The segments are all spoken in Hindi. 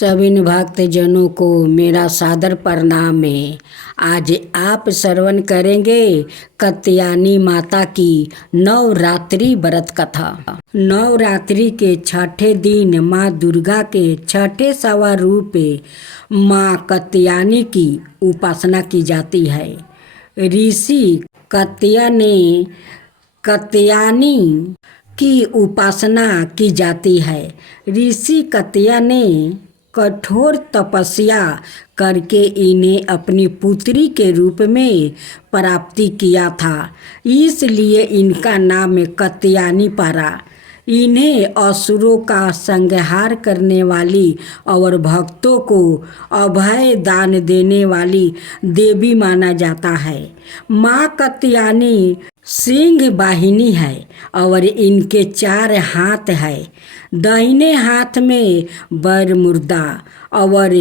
सभी भक्त जनों को मेरा सादर प्रणाम है। आज आप श्रवण करेंगे कात्यायनी माता की नवरात्रि व्रत कथा। नवरात्रि के छठे दिन माँ दुर्गा के छठे स्वरूप माँ कात्यायनी की उपासना की जाती है। ऋषि कात्यायन ने कात्यायनी की उपासना की जाती है। ऋषि कात्यायन ने कठोर तपस्या करके इन्हें अपनी पुत्री के रूप में प्राप्ति किया था, इसलिए इनका नाम कात्यायनी पड़ा। इन्हें असुरों का संहार करने वाली और भक्तों को अभय दान देने वाली देवी माना जाता है। माँ कात्यायनी सिंह वाहिनी है और इनके 4 हाथ है। दाहिने हाथ में वर मुद्रा और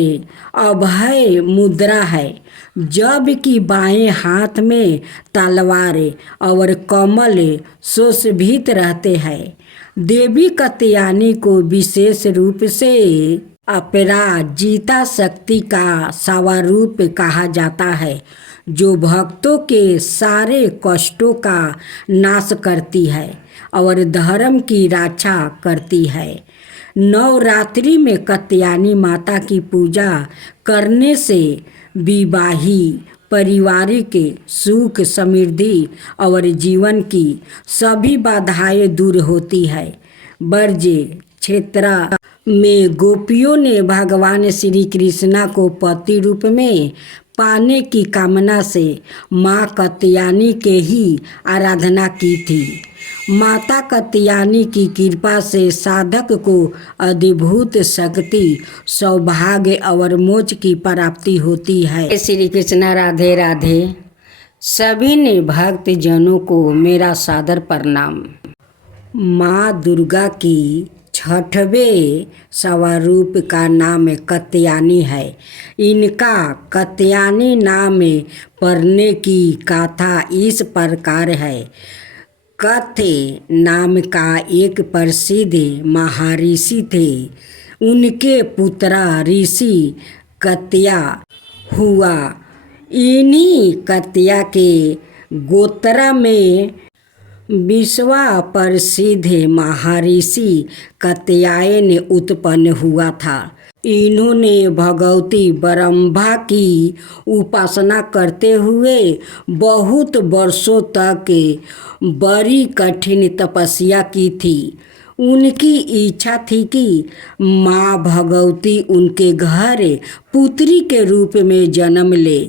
अभय मुद्रा है, जबकि बाएं हाथ में तलवार और कमल सुशोभित रहते हैं। देवी कात्यायनी को विशेष रूप से अपराजिता शक्ति का स्वरूप कहा जाता है, जो भक्तों के सारे कष्टों का नाश करती है और धर्म की रक्षा करती है। नवरात्रि में कात्यायनी माता की पूजा करने से विवाही परिवार के सुख समृद्धि और जीवन की सभी बाधाएं दूर होती है। ब्रज क्षेत्र में गोपियों ने भगवान श्री कृष्ण को पति रूप में पाने की कामना से माँ कात्यायनी के ही आराधना की थी। माता कात्यायनी की कृपा से साधक को अद्भुत शक्ति, सौभाग्य और मोक्ष की प्राप्ति होती है। श्री कृष्ण राधे राधे। सभी ने भक्त जनों को मेरा सादर प्रणाम। माँ दुर्गा की छठवें स्वरूप का नाम कात्यायनी है। इनका कात्यायनी नाम पड़ने की कथा इस प्रकार है। कात्य नाम का एक प्रसिद्ध महर्षि थे। उनके पुत्र ऋषि कात्या हुआ। इन्हीं कात्या के गोत्र में विश्व प्रसिद्ध महर्षि कात्यायन उत्पन्न हुआ था। इन्होंने भगवती ब्रह्मा की उपासना करते हुए बहुत वर्षों तक बड़ी कठिन तपस्या की थी। उनकी इच्छा थी कि माँ भगवती उनके घर पुत्री के रूप में जन्म ले।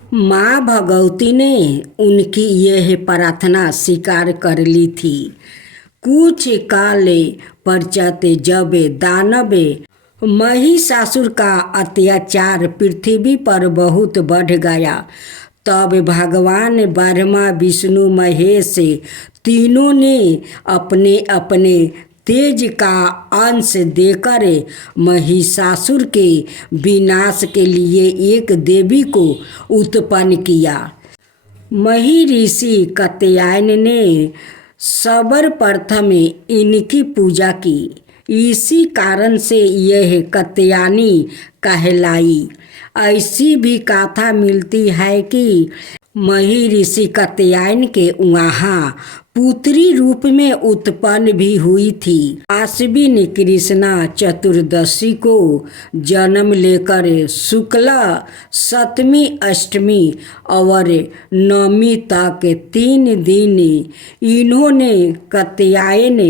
माँ भगवती ने उनकी यह प्रार्थना स्वीकार कर ली थी। कुछ काल पश्चात जब दानव महिषासुर का अत्याचार पृथ्वी पर बहुत बढ़ गया, तब भगवान ब्रह्मा विष्णु महेश तीनों ने अपने अपने तेज का अंश देकर महिषासुर के विनाश के लिए एक देवी को उत्पन्न किया। महर्षि कात्यायन ने सर्वप्रथम इनकी पूजा की। इसी कारण से यह कात्यायनी कहलाई। ऐसी भी कथा मिलती है कि महर्षि कात्यायन के वहाँ पुत्री रूप में उत्पन्न भी हुई थी। आश्विन कृष्ण चतुर्दशी को जन्म लेकर शुक्ल सप्तमी, अष्टमी और नवमी तक 3 दिन इन्होंने कात्यायन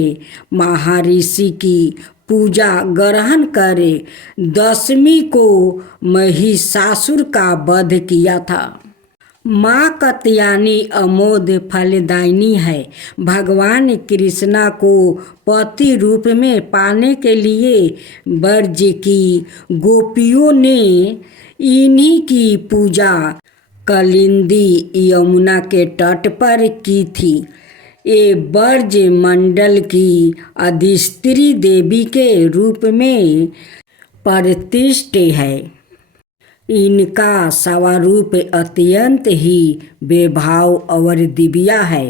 महर्षि की पूजा ग्रहण कर 10वीं को महिषासुर का वध किया था। माँ कात्यायनी अमोघ फलदायिनी है। भगवान कृष्ण को पति रूप में पाने के लिए ब्रज की गोपियों ने इन्हीं की पूजा कालिंदी यमुना के तट पर की थी। ये ब्रज मंडल की अधिष्ठात्री देवी के रूप में प्रतिष्ठित है। इनका स्वरूप अत्यंत ही बेभाव और दिव्य है।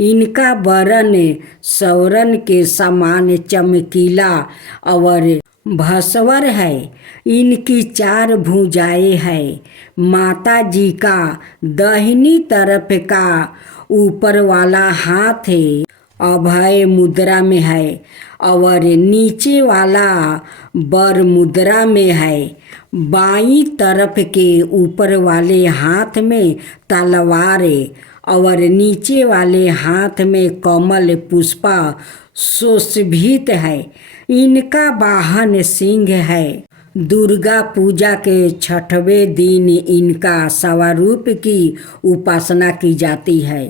इनका वर्ण स्वर्ण के समान चमकीला और भस्वर है, इनकी 4 भुजाएं है। माता जी का दाहिनी तरफ का ऊपर वाला हाथ अभय मुद्रा में है और नीचे वाला वर मुद्रा में है। बाईं तरफ के ऊपर वाले हाथ में तलवार और नीचे वाले हाथ में कमल पुष्पा सुशोभित है। इनका वाहन सिंह है। दुर्गा पूजा के 6वें दिन इनका स्वरूप की उपासना की जाती है।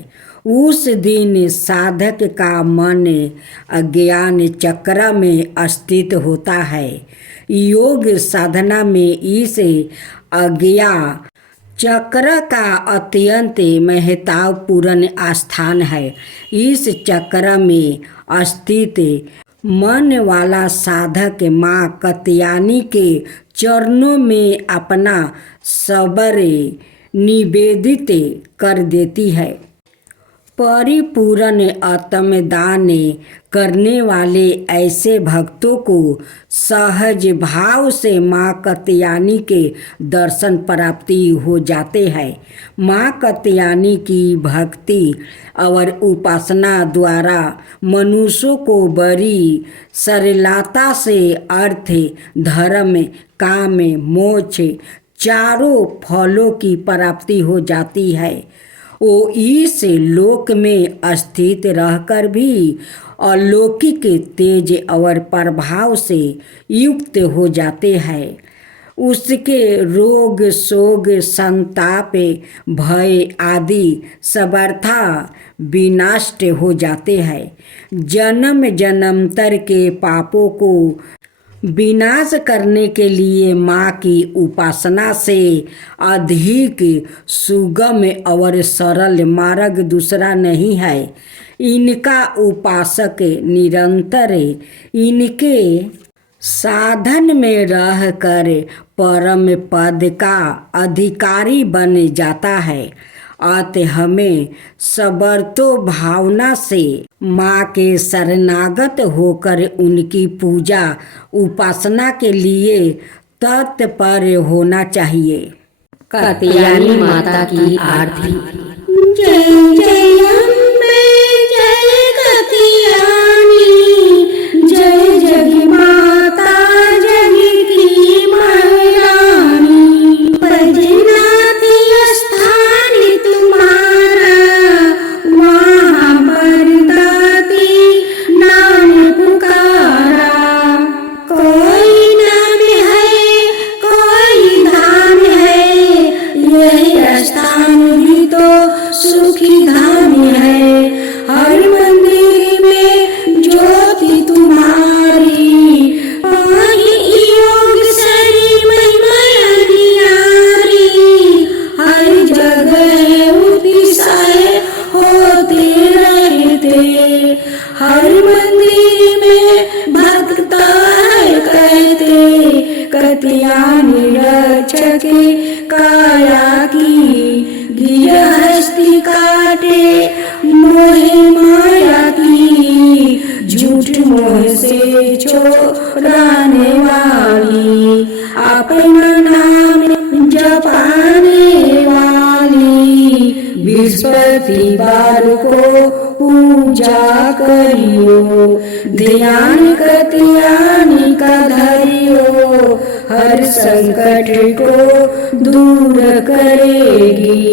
उस दिन साधक का मन अज्ञान चक्र में स्थित होता है। योग साधना में इस अज्ञा चक्र का अत्यंत महत्वपूर्ण स्थान है। इस चक्र में स्थित मन वाला साधक माँ कात्यायनी के चरणों में अपना सबर निवेदित कर देती है। परिपूर्ण आत्मदान करने वाले ऐसे भक्तों को सहज भाव से माँ कात्यायनी के दर्शन प्राप्ति हो जाते हैं। माँ कात्यायनी की भक्ति और उपासना द्वारा मनुष्यों को बड़ी सरलता से अर्थ, धर्म, काम, मोक्ष चारों फलों की प्राप्ति हो जाती है। वो इस लोक में स्थित रहकर भी अलौकिक तेज और प्रभाव से युक्त हो जाते हैं। उसके रोग शोक संताप भय आदि सर्वथा विनष्ट हो जाते हैं। जन्म जन्मांतर के पापों को विनाश करने के लिए माँ की उपासना से अधिक सुगम और सरल मार्ग दूसरा नहीं है। इनका उपासक निरंतर इनके साधन में रहकर परम पद का अधिकारी बन जाता है। अतः हमें सबरतो भावना से माँ के शरणागत होकर उनकी पूजा उपासना के लिए तत्पर होना चाहिए। कात्यायनी माता की आरती। जय जय अम्बे जय कात्यायनी, जय जग माता जग की महारानी। बजनाथ स्थान तुम्हारा, वहाँ पर दाती नाम पुकारा। कोई नाम है कोई धाम है, यही स्थान भी तो सुखी धाम है। हर मंदिर में ज्योति तुम्हारी, वही योग सरी महिमा नियारी। हर जगह उत्साह होते रहते, हर मंदिर में भक्त है कहते। कात्यायनी रक्षक काया की, गृहस्थी काटे मोह माया की। झूठ मोह से छोड़ाने वाली, अपना नाम जपाने वाली। बृहस्पतिवार को पूजा करियो, ध्यान कात्यायनी का धरियो। हर संकट को दूर करेगी,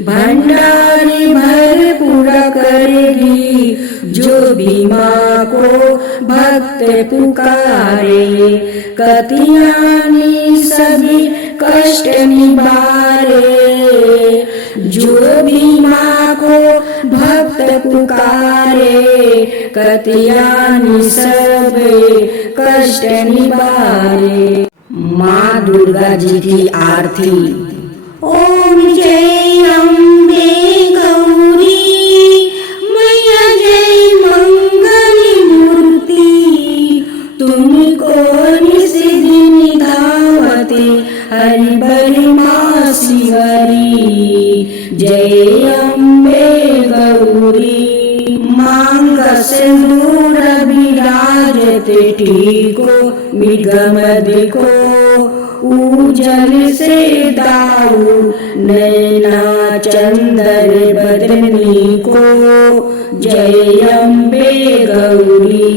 भंडारी भरपूर करेगी। जो भी माँ को भक्त पुकारे, कात्यायनी सभी कष्ट निवारे। जो भी माँ को भक्त पुकारे, कात्यायनी सब कष्ट निवारे। माँ दुर्गा जी की आरती। ओम जय अम्बे गौरी मैया, जय मंगल मूर्ति। तुमको निस दिन धावते हरि बल माँ शिवरी। जय अम्बे गौरी। मांग सिंदूर विराजते टीको मृगमदिको उजल से दाऊ नैना चंदर बदनी को जय अम्बे गौरी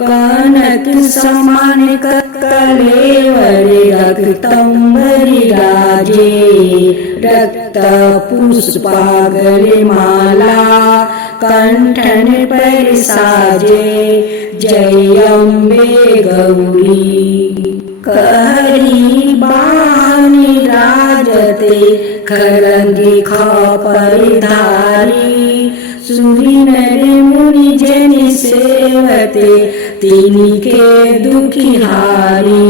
कनक समान कलेवर रक्तंबरी राजे रक्त पुष्पागले माला कंठन पर साजे जय अम्बे गौरी कहरी बानी राजते खरंगी खपरिधारी सुरी नर मुनि जन सेवते तिनके दुखिहारी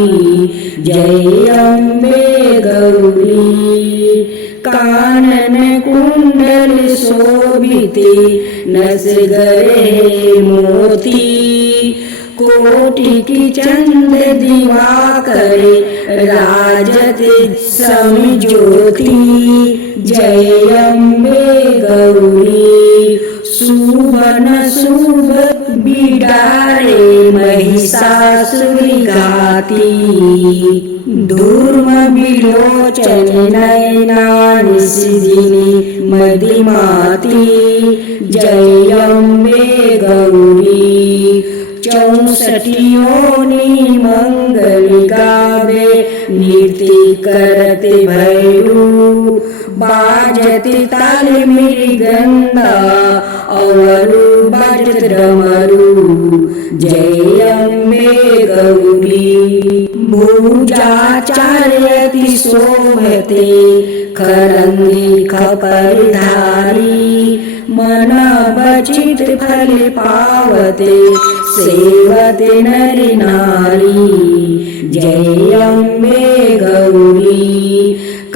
जय अम्बे गौरी कानन कुंडल शोभिते नस गरे मोती कोटि की चंद दिवाकर राजते समज्योति जय अम्बे गौरी सुवन शुभ बिडारे महिषासुरी घाती धूर्म विलोचन नयना निशिदिनी मदिमाती जय अम्बे गौरी 64 योनि मंगल गावे नृत्य करते भैरू बाजते ताल मृगंगा और बाजत डमरू जय अम्बे गौरी भुजाचार्यति शोभते खरंगी खपरधारी मन बचित फल पावते सेवते नरि नारी जय अम्बे गौरी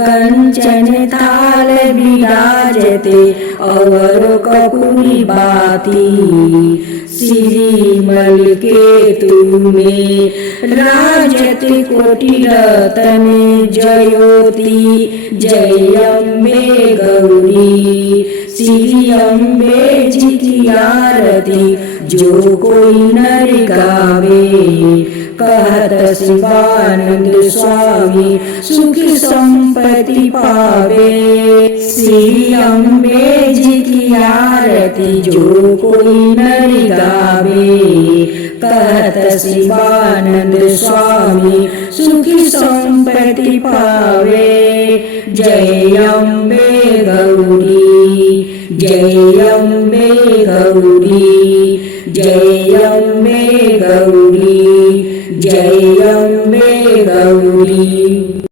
कंचन थाल विराजते और कपूरी बाती श्रीमल के तुम्हें राजते कोटि रतन जयोति जय अम्बे गौरी श्री अम्बे जी की आरती जो कोई नर गावे कहत शिवानंद स्वामी सुखी संपत्ति पावे श्री अम्बे जी की आरती जो कोई नर गावे कहत शिवानंद स्वामी सुखी संपत्ति पावे जय अम्बे गौरी जय अम्बे गौरी जय अम्बे गौरी जय अम्बे गौरी।